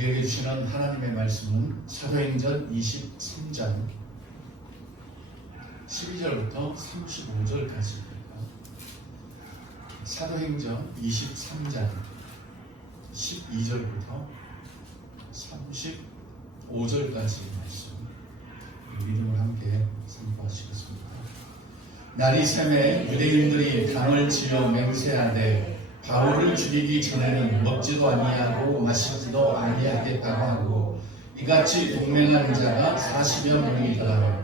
우리에게 주시는 하나님의 말씀은 사도행전 23장 12절부터 35절까지입니다. 사도행전 23장 12절부터 35절까지 말씀 믿음을 함께 선포하시겠습니다. 날이 새매 유대인들이 당을 지어 맹세하되 바울을 죽이기 전에는 먹지도 아니하고 마시지도 아니하겠다고 하고 이같이 동맹한 자가 40여 명이더라.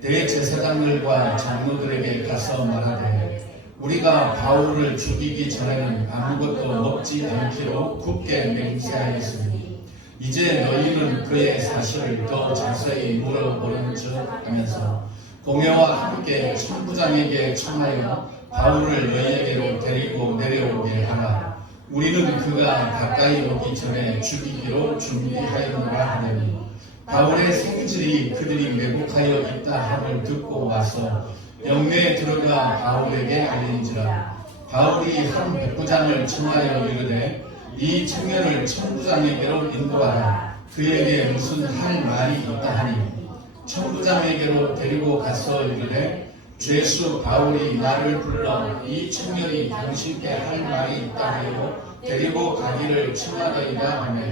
대제사장들과 장로들에게 가서 말하되 우리가 바울을 죽이기 전에는 아무것도 먹지 않기로 굳게 맹세하였으니 이제 너희는 그의 사실을 더 자세히 물어보는 척 하면서 공회와 함께 천부장에게 청하여 바울을 너희에게로 데리고 내려오게 하라. 우리는 그가 가까이 오기 전에 죽이기로 준비하였노라 하더니 바울의 생질이 그들이 매국하여 있다 함을 듣고 와서 영내에 들어가 바울에게 알린지라. 바울이 한 백부장을 청하여 이르되 이 청년을 천부장에게로 인도하라. 그에게 무슨 할 말이 있다 하니 천부장에게로 데리고 가서 이르되 죄수 바울이 나를 불러 이 청년이 당신께 할 말이 있다 하여 데리고 가기를 청하더이다 하며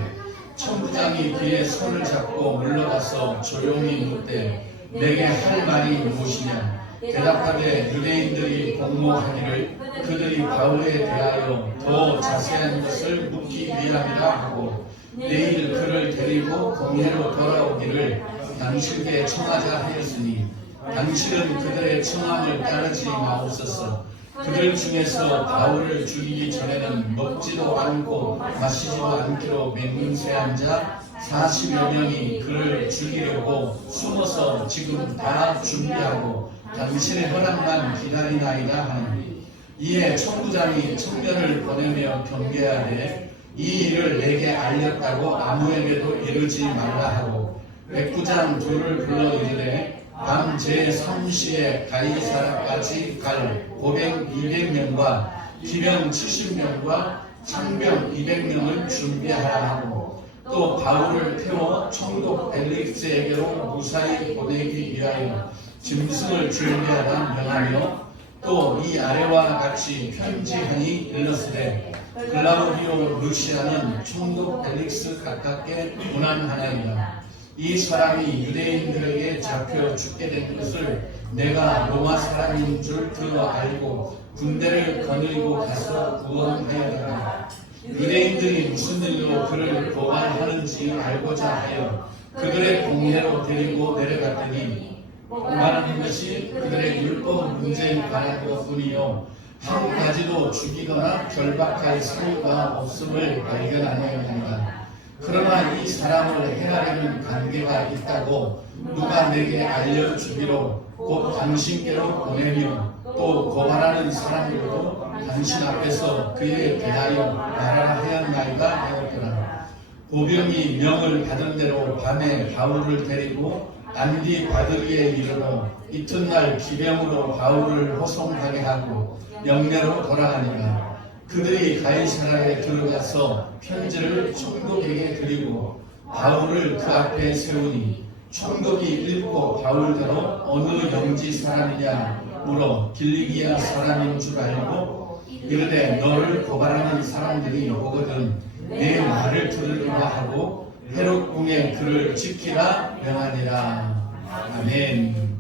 천부장이 그의 손을 잡고 물러가서 조용히 묻되 내게 할 말이 무엇이냐. 대답하되 유대인들이 공모하기를 그들이 바울에 대하여 더 자세한 것을 묻기 위함이라 하고 내일 그를 데리고 공회로 돌아오기를 당신께 청하자 하였으니 당신은 그들의 청함을 따르지 마옵소서. 그들 중에서 바울을 죽이기 전에는 먹지도 않고 마시지도 않기로 맹세한 자 40여 명이 그를 죽이려고 숨어서 지금 다 준비하고 당신의 허락만 기다리나이다 하니 이에 천부장이 청년을 보내며 경계하되 이 일을 내게 알렸다고 아무에게도 이르지 말라 하고 백부장 둘을 불러 이르되 밤 제3시에 가이사라까지 갈 보병 200명과 기병 70명과 창병 200명을 준비하라 하고 또 바울을 태워 총독 벨릭스에게로 무사히 보내기 위하여 짐승을 준비하라 명하며 또 이 아래와 같이 편지하니 일렀으되 글라우디오 루시아는 총독 벨릭스 가깝게 문안하나이다. 이 사람이 유대인들에게 잡혀 죽게 된 것을 내가 로마 사람인 줄 들어 알고 군대를 거느리고 가서 구원하였다. 유대인들이 무슨 일로 그를 고발하는지 알고자 하여 그들의 공회로 데리고 내려갔더니 말하는 것이 그들의 율법 문제에 관한 것뿐이요 한 가지도 죽이거나 결박할 사유가 없음을 발견하였느니라. 그러나 이 사람을 해하려는 관계가 있다고 누가 내게 알려주기로 곧 당신께로 보내며 또 고발하는 사람들도 당신 앞에서 그에 대하여 말하라 하였나이다 하였더라. 보병이 명을 받은 대로 밤에 바울을 데리고 안디 바드리에 이르러 이튿날 기병으로 바울을 호송하게 하고 영내로 돌아가니라. 그들이 가이사라에 들어가서 편지를 총독에게 드리고 바울을 그 앞에 세우니 총독이 읽고 바울대로 어느 영지 사람이냐 물어 길리기아 사람인 줄 알고 이르되 너를 고발하는 사람들이 오거든 내 말을 들으리라 하고 헤롯 궁에 그를 지키라 명하니라. 아멘.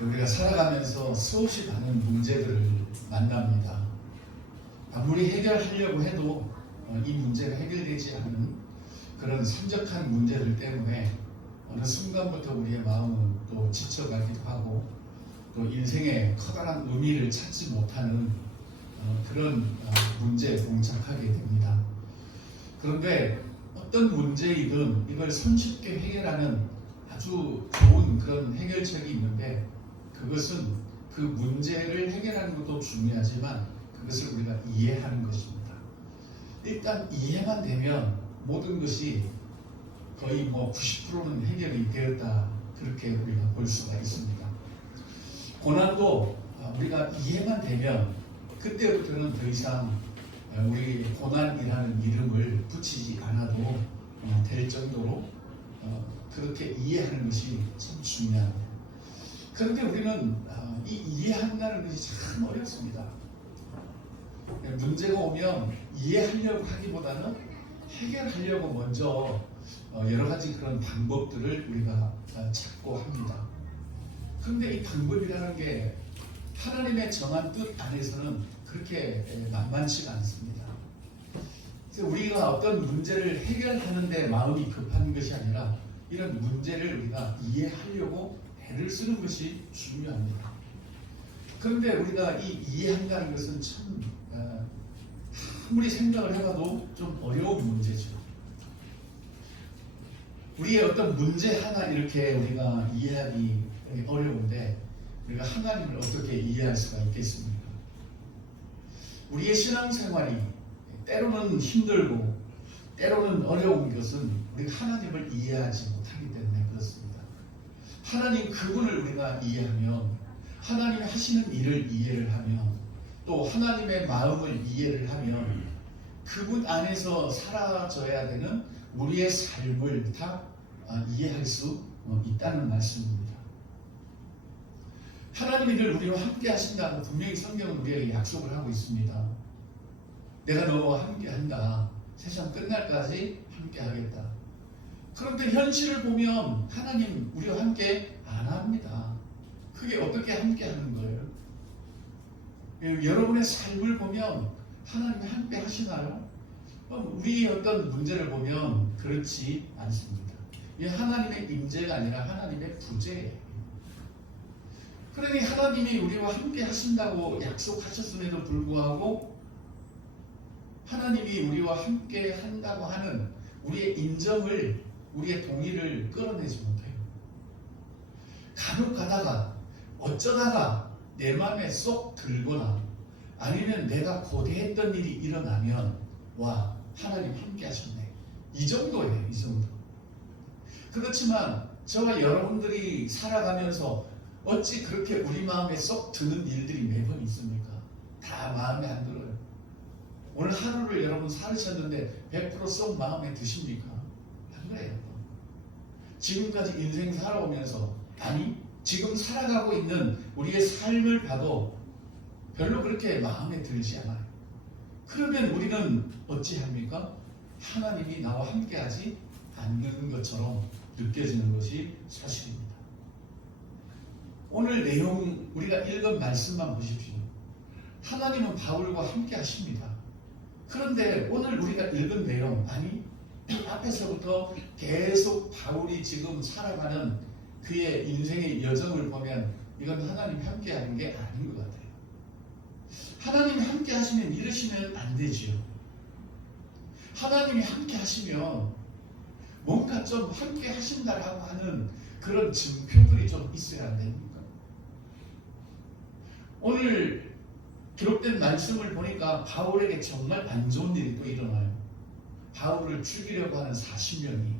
우리가 살아가면서 수없이 많은 문제들을 만납니다. 아무리 해결하려고 해도 이 문제가 해결되지 않는 그런 산적한 문제들 때문에 어느 순간부터 우리의 마음은 또 지쳐가기도 하고 또 인생의 커다란 의미를 찾지 못하는 그런 문제에 봉착하게 됩니다. 그런데 어떤 문제이든 이걸 손쉽게 해결하는 아주 좋은 그런 해결책이 있는데 그것은 그 문제를 해결하는 것도 중요하지만 그것을 우리가 이해하는 것입니다. 일단 이해만 되면 모든 것이 거의 90%는 해결이 되었다 그렇게 우리가 볼 수가 있습니다. 고난도 우리가 이해만 되면 그때부터는 더 이상 우리 고난이라는 이름을 붙이지 않아도 될 정도로 그렇게 이해하는 것이 참 중요합니다. 그런데 우리는 이 이해한다는 것이 참 어렵습니다. 문제가 오면 이해하려고 하기보다는 해결하려고 먼저 여러 가지 그런 방법들을 우리가 찾고 합니다. 그런데 이 방법이라는 게 하나님의 정한 뜻 안에서는 그렇게 만만치가 않습니다. 그래서 우리가 어떤 문제를 해결하는 데 마음이 급한 것이 아니라 이런 문제를 우리가 이해하려고 애를 쓰는 것이 중요합니다. 그런데 우리가 이 이해한다는 것은 참 아무리 생각을 해봐도 좀 어려운 문제죠. 우리의 어떤 문제 하나 이렇게 우리가 이해하기 어려운데 우리가 하나님을 어떻게 이해할 수가 있겠습니까? 우리의 신앙생활이 때로는 힘들고 때로는 어려운 것은 우리가 하나님을 이해하지 못하기 때문에 그렇습니다. 하나님 그분을 우리가 이해하면 하나님이 하시는 일을 이해를 하면 또 하나님의 마음을 이해를 하면 그분 안에서 사라져야 되는 우리의 삶을 다 이해할 수 있다는 말씀입니다. 하나님이 늘 우리와 함께 하신다고 분명히 성경은 우리에게 약속을 하고 있습니다. 내가 너와 함께 한다. 세상 끝날까지 함께 하겠다. 그런데 현실을 보면 하나님 우리와 함께 안 합니다. 그게 어떻게 함께 하는 거예요? 여러분의 삶을 보면 하나님이 함께 하시나요? 우리의 어떤 문제를 보면 그렇지 않습니다. 이게 하나님의 임재가 아니라 하나님의 부재예요. 그러니 하나님이 우리와 함께 하신다고 약속하셨음에도 불구하고 하나님이 우리와 함께 한다고 하는 우리의 인정을, 우리의 동의를 끌어내지 못해요. 간혹 가다가 어쩌다가 내 마음에 쏙 들거나 아니면 내가 고대했던 일이 일어나면 와 하나님 함께 하셨네. 이 정도예요. 이 정도. 그렇지만 저와 여러분들이 살아가면서 어찌 그렇게 우리 마음에 쏙 드는 일들이 매번 있습니까? 다 마음에 안 들어요. 오늘 하루를 여러분 살으셨는데 100%쏙 마음에 드십니까? 안 그래요. 지금까지 인생 살아오면서 아니 지금 살아가고 있는 우리의 삶을 봐도 별로 그렇게 마음에 들지 않아요. 그러면 우리는 어찌합니까? 하나님이 나와 함께하지 않는 것처럼 느껴지는 것이 사실입니다. 오늘 내용 우리가 읽은 말씀만 보십시오. 하나님은 바울과 함께 하십니다. 그런데 오늘 우리가 읽은 내용 아니 앞에서부터 계속 바울이 지금 살아가는 그의 인생의 여정을 보면 이건 하나님이 함께 하는 게 아닌 것 같아요. 하나님이 함께 하시면 이러시면 안 되지요. 하나님이 함께 하시면 뭔가 좀 함께 하신다라고 하는 그런 증표들이 좀 있어야 안 됩니까? 오늘 기록된 말씀을 보니까 바울에게 정말 안 좋은 일이 또 일어나요. 바울을 죽이려고 하는 40명이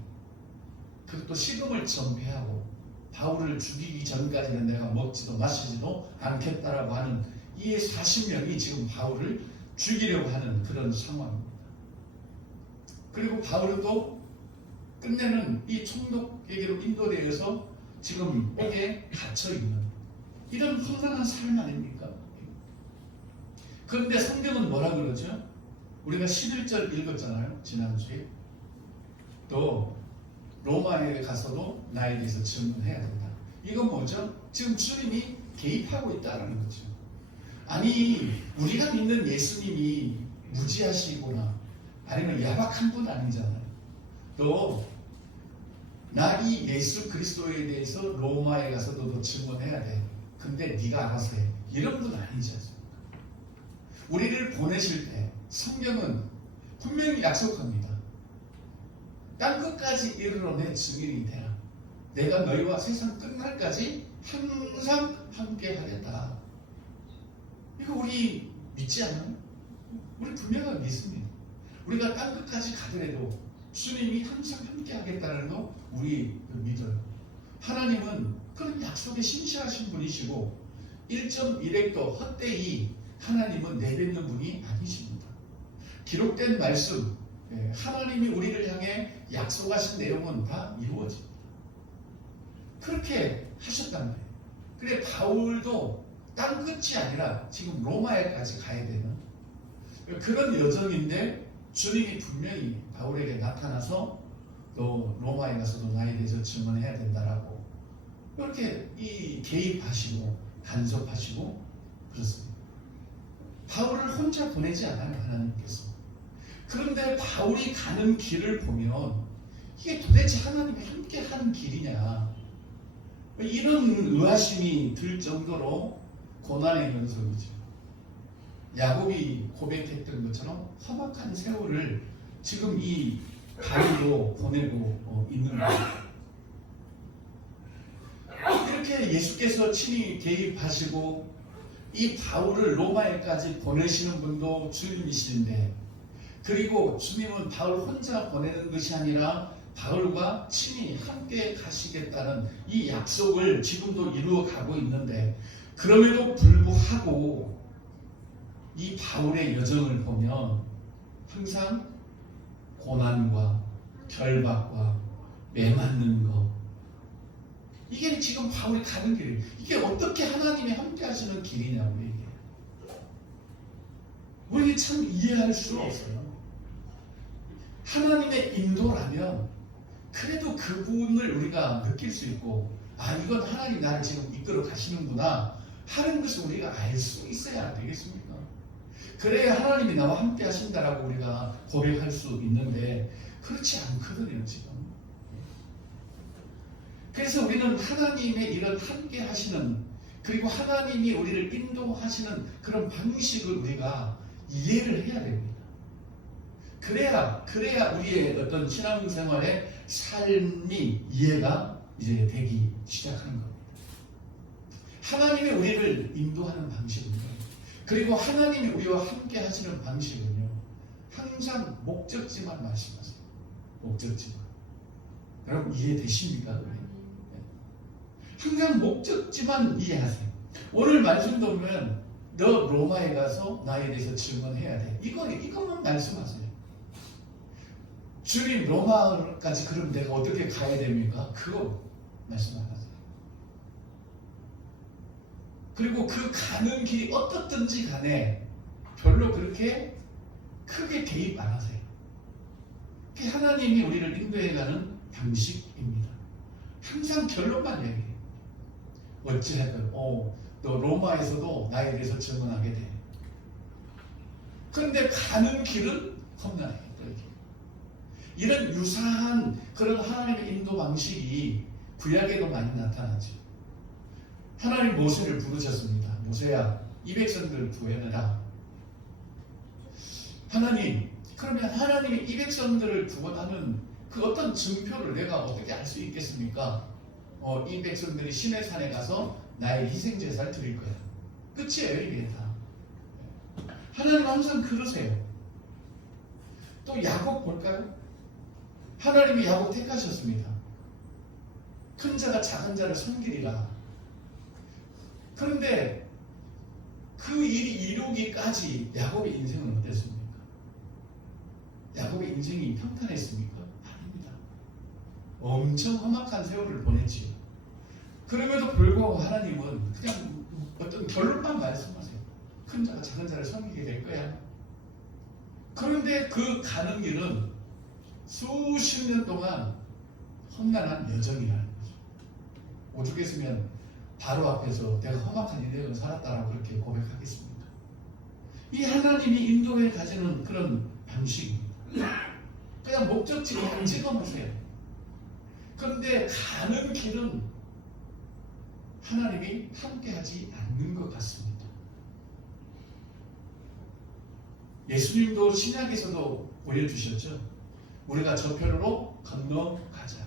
그것도 식음을 전폐하고 바울을 죽이기 전까지는 내가 먹지도 마시지도 않겠다라고 하는 이 40명이 지금 바울을 죽이려고 하는 그런 상황입니다. 그리고 바울은 또 끝내는 이 총독에게로 인도되어서 지금 옥에 갇혀있는 이런 황당한 삶 아닙니까? 그런데 성경은 뭐라 그러죠? 우리가 11절 읽었잖아요. 지난주에. 또 로마에 가서도 나에 대해서 증언해야 된다. 이건 뭐죠? 지금 주님이 개입하고 있다는 거죠. 아니 우리가 믿는 예수님이 무지하시거나 아니면 야박한 분 아니잖아요. 또 나 이 예수 그리스도에 대해서 로마에 가서 너도 증언해야 돼. 근데 네가 알아서 해. 이런 분 아니지 않습니까? 우리를 보내실 때 성경은 분명히 약속합니다. 땅끝까지 이르러 내 증인이 되라. 내가 너희와 세상 끝날까지 항상 함께 하겠다. 이거 우리 믿지 않나요? 우리 분명하게 믿습니다. 우리가 땅끝까지 가더라도 주님이 항상 함께 하겠다는 거 우리 믿어요. 하나님은 그런 약속에 신실하신 분이시고 1.1획도 헛되이 하나님은 내뱉는 분이 아니십니다. 기록된 말씀, 하나님이 우리를 향해 약속하신 내용은 다 이루어집니다. 그렇게 하셨단 말이에요. 그래 바울도 땅 끝이 아니라 지금 로마에까지 가야 되는 그런 여정인데 주님이 분명히 바울에게 나타나서 너 로마에 가서도 나에 대해서 증언해야 된다라고 이렇게 개입하시고 간섭하시고 그렇습니다. 바울을 혼자 보내지 않아요, 하나님께서. 그런데 바울이 가는 길을 보면 이게 도대체 하나님이 함께 하는 길이냐, 이런 의아심이 들 정도로 고난의 연속이죠. 야곱이 고백했던 것처럼 험악한 세월을 지금 이 바울도 보내고 있는 거예요. 이렇게 예수께서 친히 개입하시고 이 바울을 로마에까지 보내시는 분도 주님이시는데, 그리고 주님은 바울 혼자 보내는 것이 아니라 바울과 친히 함께 가시겠다는 이 약속을 지금도 이루어 가고 있는데, 그럼에도 불구하고 이 바울의 여정을 보면 항상 고난과 결박과 매맞는 것, 이게 지금 바울이 가는 길이에요. 이게 어떻게 하나님이 함께 하시는 길이냐, 우리에게 참 이해할 수 없어요. 하나님의 인도라면 그래도 그분을 우리가 느낄 수 있고, 아, 이건 하나님 나를 지금 이끌어 가시는구나 하는 것을 우리가 알 수 있어야 안 되겠습니까? 그래야 하나님이 나와 함께 하신다라고 우리가 고백할 수 있는데 그렇지 않거든요, 지금. 그래서 우리는 하나님의 이런 함께 하시는, 그리고 하나님이 우리를 인도하시는 그런 방식을 우리가 이해를 해야 됩니다. 그래야 우리의 어떤 신앙생활의 삶이 이해가 이제 되기 시작하는 겁니다. 하나님이 우리를 인도하는 방식은요, 그리고 하나님이 우리와 함께 하시는 방식은요, 항상 목적지만 말씀하세요. 목적지만. 여러분 이해되십니까? 항상 목적지만 이해하세요. 오늘 말씀도 보면 너 로마에 가서 나에 대해서 증언해야 돼. 이것만 말씀하세요. 주님 로마까지 그럼 내가 어떻게 가야 됩니까? 그거 말씀 안 하세요. 그리고 그 가는 길이 어떻든지 간에 별로 그렇게 크게 개입 안 하세요. 그게 하나님이 우리를 인도해가는 방식입니다. 항상 결론만 얘기해요. 어찌하든 너 로마에서도 나에 대해서 증언하게 돼. 그런데 가는 길은 험난해요. 이런 유사한 그런 하나님의 인도 방식이 구약에도 많이 나타나죠. 하나님 모세를 부르셨습니다. 모세야, 이 백성들을 구해내라. 하나님, 그러면 하나님이 이 백성들을 구원하는 그 어떤 증표를 내가 어떻게 알 수 있겠습니까? 이 백성들이 시내 산에 가서 나의 희생 제사를 드릴 거야. 끝이에요, 이게 다. 하나님은 항상 그러세요. 또 야곱 볼까요? 하나님이 야곱 택하셨습니다. 큰 자가 작은 자를 섬기리라. 그런데 그 일이 이루기까지 야곱의 인생은 어땠습니까? 야곱의 인생이 평탄했습니까? 아닙니다. 엄청 험악한 세월을 보냈지요. 그럼에도 불구하고 하나님은 그냥 어떤 결론만 말씀하세요. 큰 자가 작은 자를 섬기게 될 거야. 그런데 그 가는 길은 수십 년 동안 험난한 여정이라는 거죠. 오죽했으면 바로 앞에서 내가 험악한 인생을 살았다라고 그렇게 고백하겠습니까? 이 하나님이 인도에 가지는 그런 방식입니다. 그냥 목적지만 찍어보세요. 그런데 가는 길은 하나님이 함께하지 않는 것 같습니다. 예수님도 신약에서도 보여주셨죠. 우리가 저편으로 건너가자.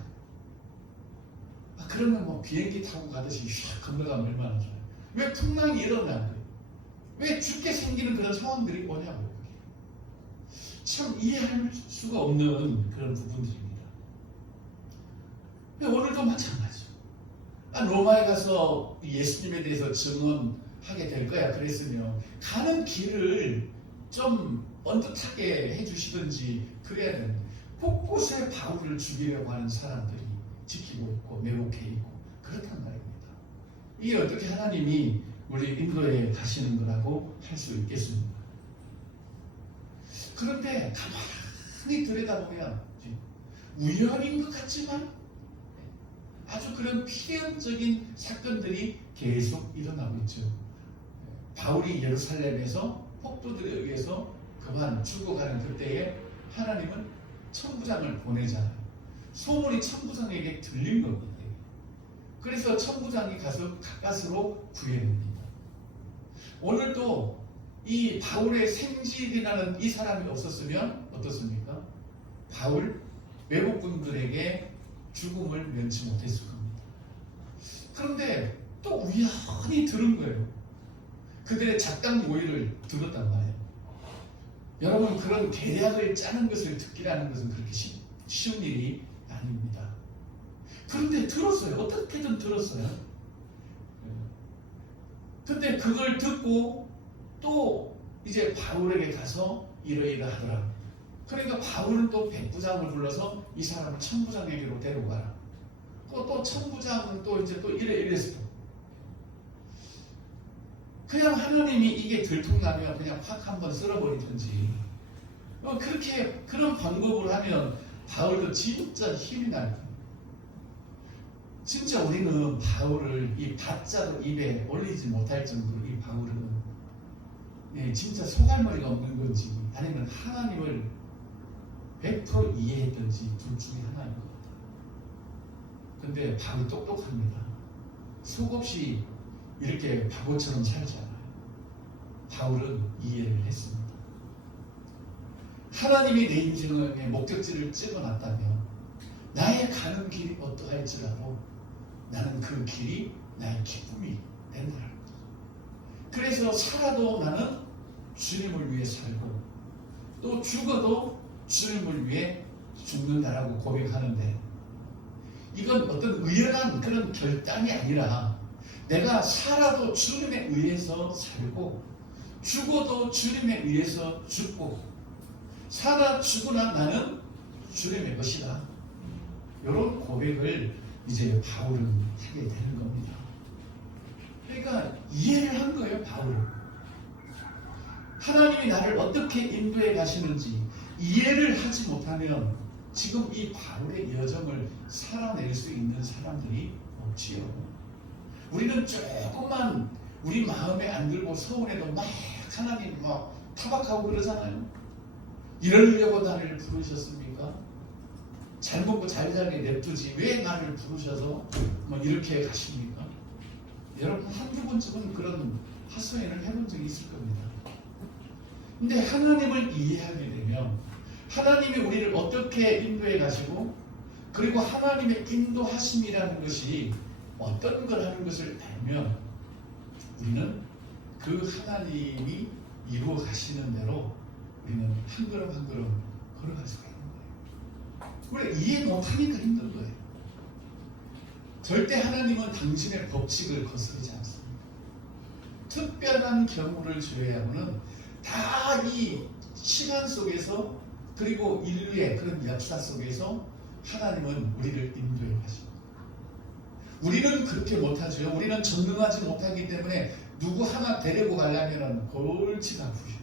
그러면 뭐 비행기 타고 가듯이 휙 건너가면 얼마나 좋아요. 왜 풍랑이 일어나는 거예요? 왜 죽게 생기는 그런 상황들이 오냐고요. 참 이해할 수가 없는 그런 부분들입니다. 오늘도 마찬가지죠. 로마에 가서 예수님에 대해서 증언하게 될 거야 그랬으면 가는 길을 좀 번듯하게 해주시든지 그래야 되는데 곳곳에 바울을 죽이려고 하는 사람들이 지키고 있고 매복해 있고 그렇단 말입니다. 이게 어떻게 하나님이 우리 인도에 가시는 거라고 할 수 있겠습니까? 그런데 가만히 들여다보면 우연인 것 같지만 아주 그런 필연적인 사건들이 계속 일어나고 있죠. 바울이 예루살렘에서 폭도들에 의해서 그만 죽어가는 그때에 하나님은 천부장을 보내잖아요. 소문이 천부장에게 들린 거거든요. 그래서 천부장이 가서 가까스로 구해냅니다. 오늘도 이 바울의 생질이라는 이 사람이 없었으면 어떻습니까? 바울 외국분들에게 죽음을 면치 못했을 겁니다. 그런데 또 우연히 들은 거예요. 그들의 작당 모의를 들었단 말이에요. 여러분, 그런 계략을 짜는 것을 듣기라는 것은 그렇게 쉬운 일이 아닙니다. 그런데 들었어요. 어떻게든 들었어요. 근데 그걸 듣고 또 이제 바울에게 가서 이러이러하더라. 그러니까 바울은 또 백부장을 불러서 이 사람을 천부장에게로 데려가라. 또 천부장은 또 이제 또 이랬어. 그냥 하나님이 이게 들통나면 그냥 확 한번 쓸어버리든지 그렇게 그런 방법을 하면 바울도 진짜 힘이 날 거예요. 진짜 우리는 바울을 이 밭자루 입에 올리지 못할 정도로 이 바울은 진짜 소갈머리가 없는 건지 아니면 하나님을 100% 이해했던지 둘 중에 하나인 것 같아요. 근데 바울 똑똑합니다. 속없이 이렇게 바보처럼 살지 않아요. 바울은 이해를 했습니다. 하나님이 내 인생의 목적지를 찍어놨다면 나의 가는 길이 어떠할지라도 나는 그 길이 나의 기쁨이 된다는 거죠. 그래서 살아도 나는 주님을 위해 살고 또 죽어도 주님을 위해 죽는다라고 고백하는데 이건 어떤 의연한 그런 결단이 아니라 내가 살아도 주님에 의해서 살고 죽어도 주님에 의해서 죽고 살아 죽으나 나는 주님의 것이다. 이런 고백을 이제 바울은 하게 되는 겁니다. 그러니까 이해를 한 거예요. 바울은. 하나님이 나를 어떻게 인도해 가시는지 이해를 하지 못하면 지금 이 바울의 여정을 살아낼 수 있는 사람들이 없지요. 우리는 조금만 우리 마음에 안 들고 서운해도 막 하나님 막 타박하고 그러잖아요. 이러려고 나를 부르셨습니까? 잘 먹고 잘 살게 냅두지 왜 나를 부르셔서 막 이렇게 가십니까? 여러분 한두 번쯤은 그런 하소연을 해본 적이 있을 겁니다. 근데 하나님을 이해하게 되면 하나님이 우리를 어떻게 인도해 가시고 그리고 하나님의 인도하심이라는 것이 어떤 걸 하는 것을 알면 우리는 그 하나님이 이루어 가시는 대로 우리는 한 걸음 한 걸음 걸어갈 수가 있는 거예요. 우리가 이해 못하니까 힘든 거예요. 절대 하나님은 당신의 법칙을 거스르지 않습니다. 특별한 경우를 제외하고는 다 이 시간 속에서 그리고 인류의 그런 역사 속에서 하나님은 우리를 인도해 가십니다. 우리는 그렇게 못하죠. 우리는 전능하지 못하기 때문에 누구 하나 데리고 가려면 골치가 아프죠.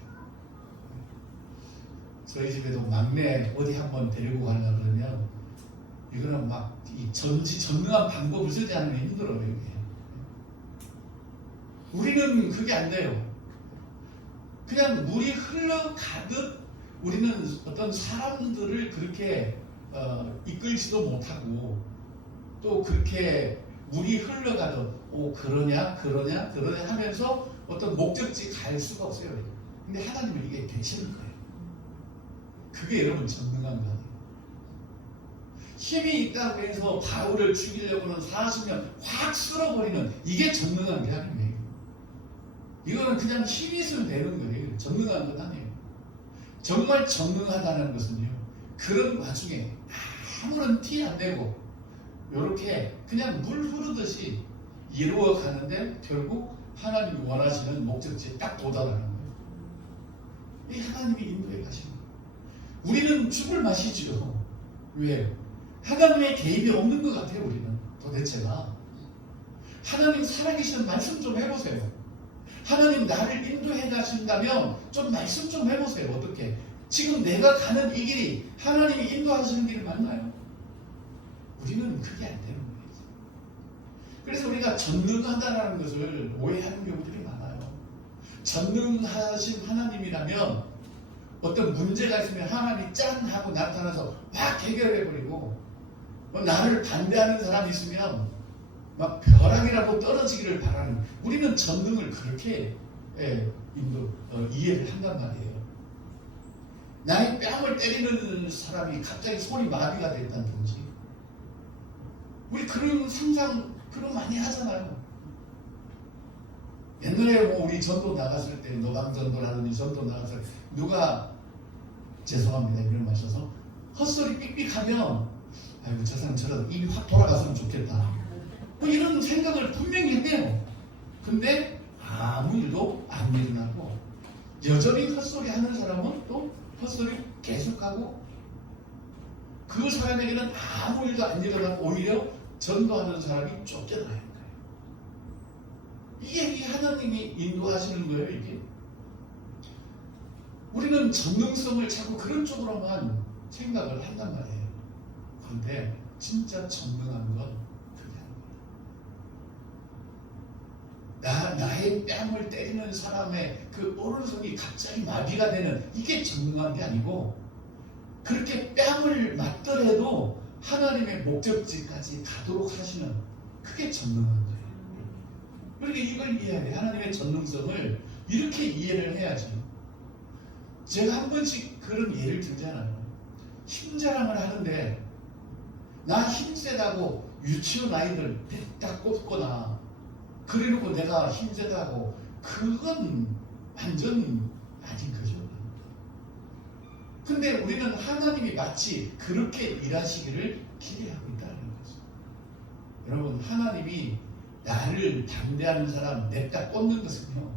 저희 집에도 막내 어디 한번 데리고 가려고 그러면 이거는 막 이 전능한 방법을 쓰지 않으면 힘들어요. 이게. 우리는 그게 안 돼요. 그냥 물이 흘러가듯 우리는 어떤 사람들을 그렇게 이끌지도 못하고 또 그렇게 물이 흘러가듯 그러냐 하면서 어떤 목적지 갈 수가 없어요. 근데 하나님은 이게 되시는 거예요. 그게 여러분 전능한 거 아니에요. 힘이 있다고 해서 바울을 죽이려고는 40년 확 쓸어버리는 이게 전능한 게 아니에요. 이거는 그냥 힘이 있으면 되는 거예요. 전능한 건 아니에요. 정말 전능하다는 것은요. 그런 와중에 아무런 티 안 내고 이렇게 그냥 물 흐르듯이 이루어 가는데 결국 하나님이 원하시는 목적지에 딱 도달하는 거예요. 이 하나님이 인도해 가시는 거예요. 우리는 죽을 맛이죠. 왜? 하나님의 개입이 없는 것 같아요. 우리는 도대체가. 하나님 살아계시는 말씀 좀 해보세요. 하나님 나를 인도해 가신다면 좀 말씀 좀 해보세요. 어떻게? 지금 내가 가는 이 길이 하나님이 인도하시는 길이 맞나요? 우리는 그게 안 되는 거예요. 그래서 우리가 전능하다라는 것을 오해하는 경우들이 많아요. 전능하신 하나님이라면 어떤 문제가 있으면 하나님이 짠 하고 나타나서 확 해결해버리고, 나를 반대하는 사람이 있으면 막 벼락이라도 떨어지기를 바라는, 우리는 전능을 그렇게 이해를 한단 말이에요. 나의 뺨을 때리는 사람이 갑자기 손이 마비가 됐다든지, 우리 그런 상상 그런 많이 하잖아요. 옛날에 뭐 우리 전도 나갔을 때, 노방전도라든지 전도 나갔을 때 누가 죄송합니다 이런 말 써서 헛소리 삑삑하면 아이고 저 사람 저런 입이 확 돌아갔으면 좋겠다, 뭐 이런 생각을 분명히 해요. 근데 아무 일도 안 일어나고 여전히 헛소리 하는 사람은 또 헛소리 계속하고, 그 사람에게는 아무 일도 안 일어나고 오히려 전도하는 사람이 쫓겨나는 거예요. 이게 하나님이 인도하시는 거예요. 이게 우리는 전능성을 자꾸 그런 쪽으로만 생각을 한단 말이에요. 그런데 진짜 전능한 건 그게 아닙니다. 나의 뺨을 때리는 사람의 그 오른손이 갑자기 마비가 되는, 이게 전능한 게 아니고, 그렇게 뺨을 맞더라도 하나님의 목적지까지 가도록 하시는, 그게 전능한 거예요. 그러니까 이걸 이해해야 돼요. 하나님의 전능성을 이렇게 이해를 해야지. 제가 한 번씩 그런 예를 들잖아요. 힘자랑을 하는데 나 힘세다고 유치원 아이들 딱 꽂거나 그래놓고 내가 힘세다고, 그건 완전 아닌 거죠. 근데 우리는 하나님이 마치 그렇게 일하시기를 기대하고 있다는 거죠. 여러분, 하나님이 나를 반대하는 사람 냅다 꽂는 것은요,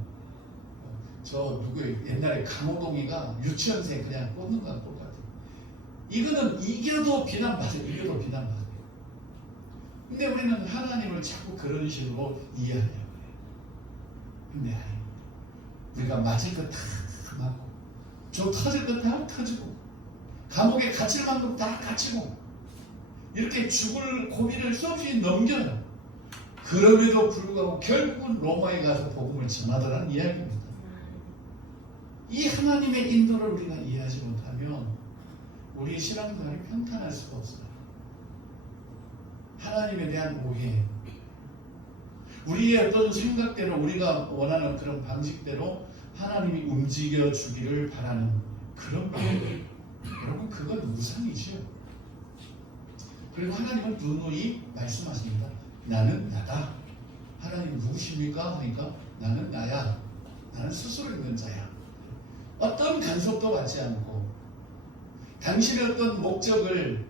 저 누구예요? 옛날에 강호동이가 유치원생 그냥 꽂는 거랑 똑같아요. 이거는 이겨도 비난받아요. 이겨도 비난받아요. 근데 우리는 하나님을 자꾸 그런 식으로 이해하려고 해요. 근데 아닙니다. 우리가 맞을 거 다 맞고, 저 터질 거 다 터지고, 감옥에 갇힐 만큼 다 갇히고, 이렇게 죽을 고비를 수없이 넘겨요. 그럼에도 불구하고 결국은 로마에 가서 복음을 전하더라는 이야기입니다. 이 하나님의 인도를 우리가 이해하지 못하면 우리의 신앙생활이 평탄할 수가 없어요. 하나님에 대한 오해, 우리의 어떤 생각대로, 우리가 원하는 그런 방식대로 하나님이 움직여 주기를 바라는 그런 마음, 여러분 그건 우상이죠. 그리고 하나님은 누누이 말씀하십니다. 나는 나다. 하나님 누구십니까? 하니까 나는 나야. 나는 스스로 있는 자야. 어떤 간섭도 받지 않고 당신의 어떤 목적을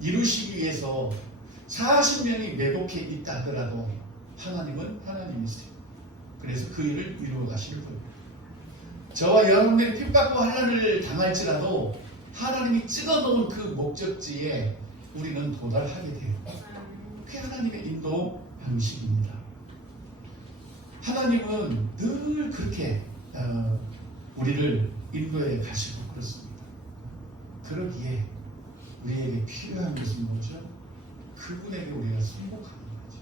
이루시기 위해서 40년이 매복해 있다 하더라도 하나님은 하나님이세요. 그래서 그 일을 이루어 가실 겁니다. 저와 여러분들이 핍박과 환난을 당할지라도 하나님이 찍어놓은 그 목적지에 우리는 도달하게 돼요. 그게 하나님의 인도 방식입니다. 하나님은 늘 그렇게 우리를 인도해 가시고 그렇습니다. 그러기에 우리에게 필요한 것은 뭐죠? 그분에게 우리가 순복하는 거죠.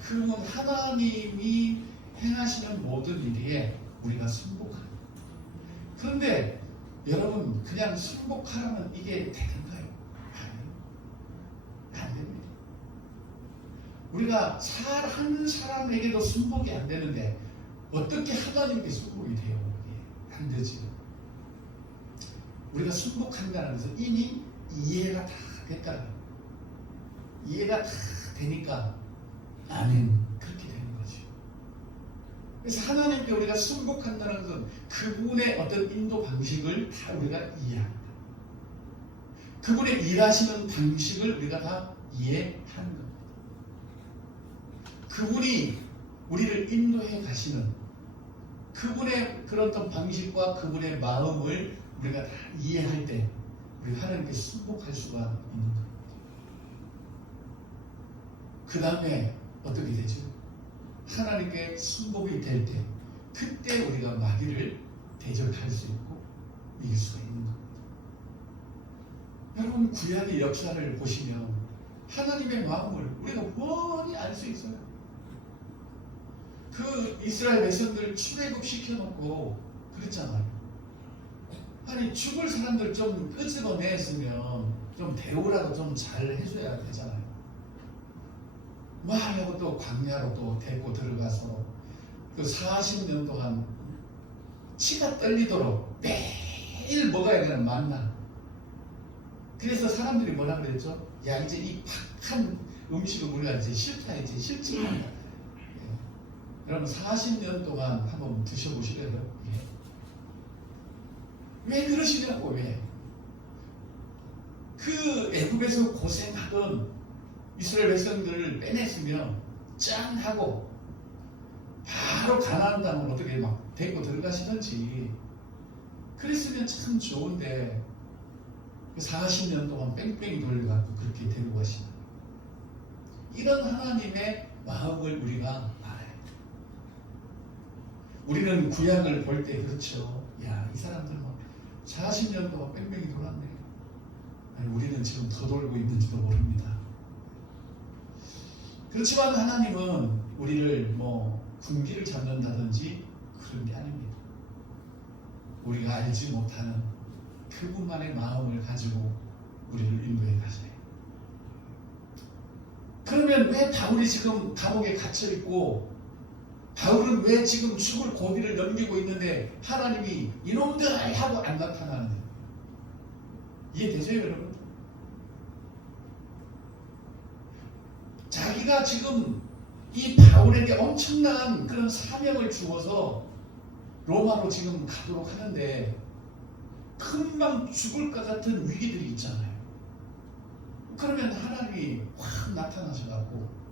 그분 하나님이 행하시는 모든 일에 우리가 순복하는 거예요. 그런데 여러분, 그냥 순복하라면 이게 되는가요? 안 됩니다. 우리가 한 사람에게도 순복이 안 되는데 어떻게 하나님께 순복이 돼요? 안 되지. 우리가 순복한다는 것은 이미 이해가 다 됐다. 이해가 다 되니까 아멘, 그렇게 되는 거죠. 그래서 하나님께 우리가 순복한다는 것은 그분의 어떤 인도 방식을 다 우리가 이해합니다. 그분의 일하시는 방식을 우리가 다 이해하는 겁니다. 그분이 우리를 인도해 가시는 그분의 그런 어떤 방식과 그분의 마음을 우리가 다 이해할 때 우리가 하나님께 승복할 수가 있는 거예요. 그 다음에 어떻게 되죠? 하나님께 승복이 될 때 그때 우리가 마귀를 대적할 수 있고 이길 수가 있는 겁니다. 여러분 구약의 역사를 보시면 하나님의 마음을 우리가 뻔히 알 수 있어요. 그 이스라엘 백성들 출애굽 시켜놓고 그랬잖아요. 아니 죽을 사람들 좀 끄집어냈으면 좀 대우라도 좀 잘 해줘야 되잖아요. 말하고 또 광야로 또 데리고 들어가서 그 40년 동안 치가 떨리도록 매일 먹어야 되는 만나. 그래서 사람들이 뭐라 그랬죠? 야 이제 이 박한 음식을 우리가 이제 싫다 이제 싫지 않다. 여러분 40년 동안 한번 드셔보시래요. 왜 그러시냐고. 왜? 그 애굽에서 고생하던 이스라엘 백성들을 빼냈으면 짠 하고 바로 가나안 땅을 어떻게 막 데리고 들어가시던지 그랬으면 참 좋은데 40년 동안 뺑뺑이 돌려갖고 그렇게 데리고 가시는 이런 하나님의 마음을 우리가 알아야 돼. 우리는 구약을 볼 때 그렇죠. 야, 이 사람들 뭐 40년 동안 뺑뺑이 돌았네. 아니, 우리는 지금 더 돌고 있는지도 모릅니다. 그렇지만 하나님은 우리를 뭐 군기를 잡는다든지 그런 게 아닙니다. 우리가 알지 못하는 그분만의 마음을 가지고 우리를 인도해 가셔요. 그러면 왜 바울이 지금 감옥에 갇혀 있고 바울은 왜 지금 죽을 고비를 넘기고 있는데 하나님이 이놈들 하고 안 나타나는데 이해되세요 여러분? 자기가 지금 이 바울에게 엄청난 그런 사명을 주어서 로마로 지금 가도록 하는데 금방 죽을 것 같은 위기들이 있잖아요. 그러면 하나님이 확 나타나셔가지고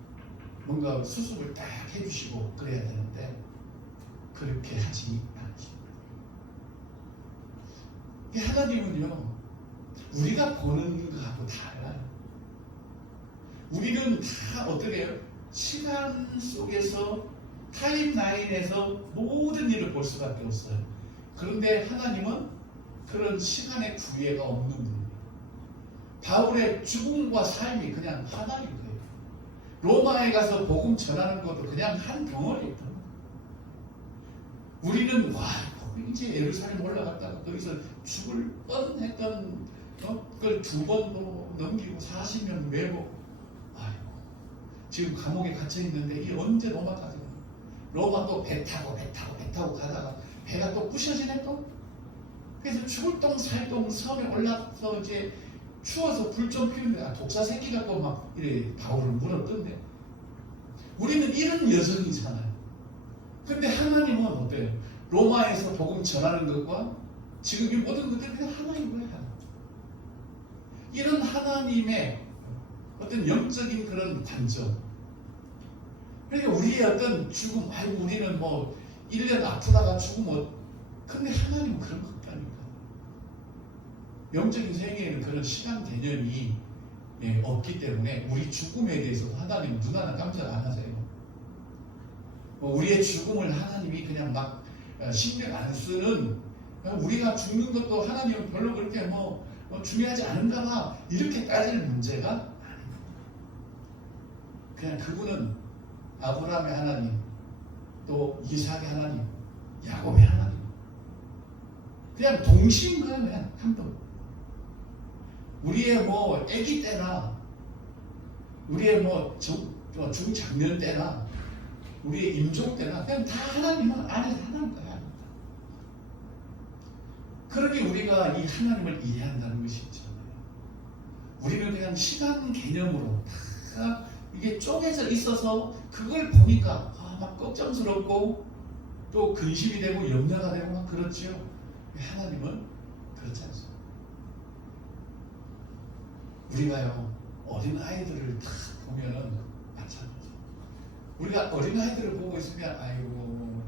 뭔가 수습을 딱 해주시고 그래야 되는데 그렇게 하지 않습니다. 하나님은요 우리가 보는 것하고 달라요. 우리는 다 어떻게 해요? 시간 속에서 타임라인에서 모든 일을 볼 수밖에 없어요. 그런데 하나님은 그런 시간의 구애가 없는 분이에요. 바울의 죽음과 삶이 그냥 하나인 거예요. 로마에 가서 복음 전하는 것도 그냥 한 덩어리였던 거예요. 우리는 와 이제 예루살렘 올라갔다가 거기서 죽을 뻔했던 그걸 2번도 넘기고 40년 외고 아이고 지금 감옥에 갇혀 있는데 이 언제 로마까지 가나? 로마 또 배 타고 가다가 배가 또 부셔지네 또. 그래서 죽을 똥 살똥 섬에 올라서 이제 추워서 불 좀 피우는데 독사 생기갖고 막 이래 바울을 물었던데 우리는 이런 여정이잖아요. 근데 하나님은 어때요? 로마에서 복음 전하는 것과 지금 이 모든 것들이 그냥 하나인 거예요. 하나. 이런 하나님의 어떤 영적인 그런 단점. 그러니까 우리의 어떤 죽음, 아이고 우리는 뭐 1년 아프다가 죽으면 근데 하나님은 그런 것 같다니까. 영적인 세계에는 그런 시간 개념이 없기 때문에 우리 죽음에 대해서 하나님 눈 하나 깜짝 안 하세요. 우리의 죽음을 하나님이 그냥 막 신경 안 쓰는 우리가 죽는 것도 하나님은 별로 그렇게 뭐 중요하지 않은가 봐 이렇게 따질 문제가 아닙니다. 그냥 그분은 아브라함의 하나님 또 이삭의 하나님 야곱의 하나님 그냥 동시인 거예요. 그냥 한 번. 우리의 뭐 아기 때나 우리의 뭐 중장년 때나 우리의 임종 때나 그냥 다 하나님은 안에서 하나인 거야. 그러니 우리가 이 하나님을 이해한다는 것이 있잖아요. 우리는 그냥 시간 개념으로 다 이게 쪼개져 있어서 그걸 보니까 막 걱정스럽고 또 근심이 되고 염려가 되고 막 그렇지요. 하나님은 그렇지 않습니다. 우리가요 어린아이들을 딱 보면은 마찬가지. 우리가 어린아이들을 보고 있으면 아이고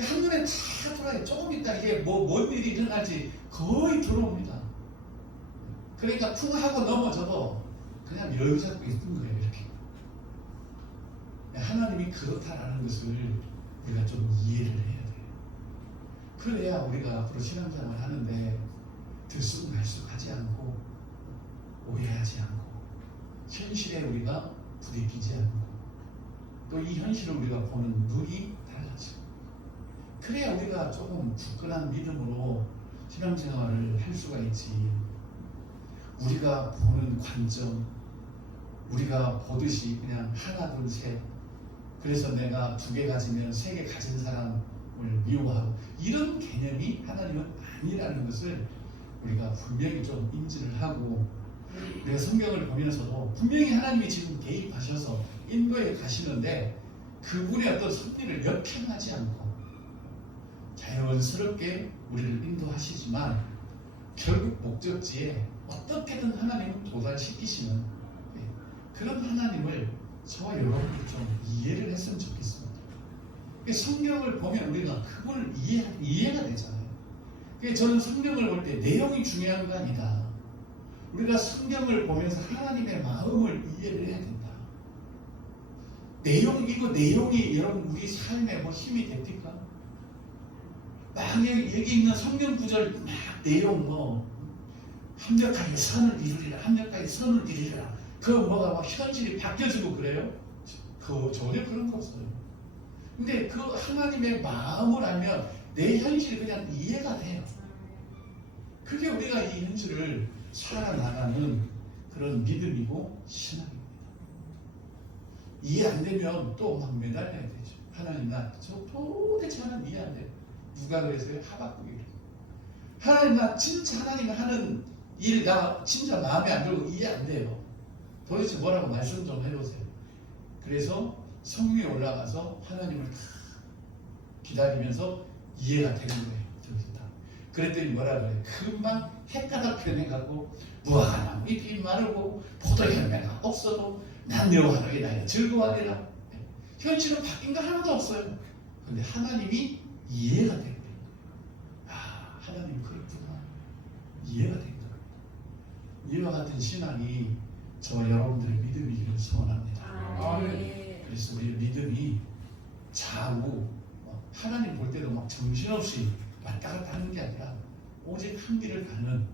한눈에 다 들어와요. 조금 있다 이게 뭔 일이 일어날지 거의 들어옵니다. 그러니까 쿵 하고 넘어져도 그냥 여유 잡고 있는 거예요. 이렇게. 하나님이 그렇다라는 것을 우리가 좀 이해를 해야 돼요. 그래야 우리가 앞으로 신앙생활을 하는데 들쑥날쑥하지 않고 오해하지 않고 현실에 우리가 부딪히지 않고 또 이 현실을 우리가 보는 눈이 달라져. 그래야 우리가 조금 굳건한 믿음으로 신앙생활을 할 수가 있지. 우리가 보는 관점, 우리가 보듯이 그냥 하나 둘 셋, 그래서 내가 2개 가지면 3개 가진 사람을 미워하고 이런 개념이 하나님은 아니라는 것을 우리가 분명히 좀 인지를 하고, 우리가 성경을 보면서도 분명히 하나님이 지금 개입하셔서 인도에 가시는데 그분의 어떤 섭리를 역행하지 않고 자연스럽게 우리를 인도하시지만 결국 목적지에 어떻게든 하나님은 도달시키시는 그런 하나님을 저와 여러분이 좀 이해를 했으면 좋겠습니다. 성경을 보면 우리가 그분을 이해가 되잖아요. 저는 성경을 볼 때 내용이 중요한 거 아니다. 우리가 성경을 보면서 하나님의 마음을 이해를 해야 된다. 내용이 여러분 우리 삶에 뭐 힘이 됩니까? 막 여기 있는 성경 구절 막 내용 합력하게 선을 이루리라, 합력하게 선을 이루리라. 그 뭐가 막 현실이 바뀌어지고 그래요? 전혀 그런 거 없어요. 근데 그 하나님의 마음을 알면 내 현실이 그냥 이해가 돼요. 그게 우리가 이 현실을 살아나가는 그런 믿음이고 신앙입니다. 이해 안 되면 또 막 매달려야 되죠. 하나님 저 도대체 하나님 이해 안 돼요. 누가 그랬어요? 하박국이. 하나님 진짜 하나님 하는 일 나 진짜 마음에 안 들고 이해 안 돼요. 도대체 뭐라고 말씀 좀 해보세요. 그래서 성령에 올라가서 하나님을 다 기다리면서 이해가 되는 거예요. 그랬더니 뭐라 그래요? 금방 헷가닥 변해가고 무화과나무 잎이 마르고 포도 열매가 없어도 난 여호와를 나의 즐거워하리라. 현실은 바뀐 거 하나도 없어요. 그런데 하나님이 이해가 된 거예요. 하나님 그렇구나. 이해가 된 거예요. 이와 같은 신앙이 저와 여러분들의 믿음이기를 소원합니다. 그래서 우리의 믿음이 좌우 하나님 볼 때도 막 정신없이 왔다 갔다 하는 게 아니라 오직 한 길을 가는,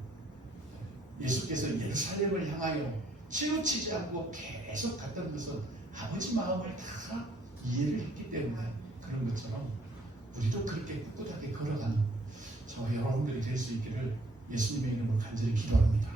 예수께서 예루살렘을 향하여 치우치지 않고 계속 갔던 것은 아버지 마음을 다 이해를 했기 때문에 그런 것처럼 우리도 그렇게 꿋꿋하게 걸어가는 저와 여러분들이 될 수 있기를 예수님의 이름으로 간절히 기도합니다.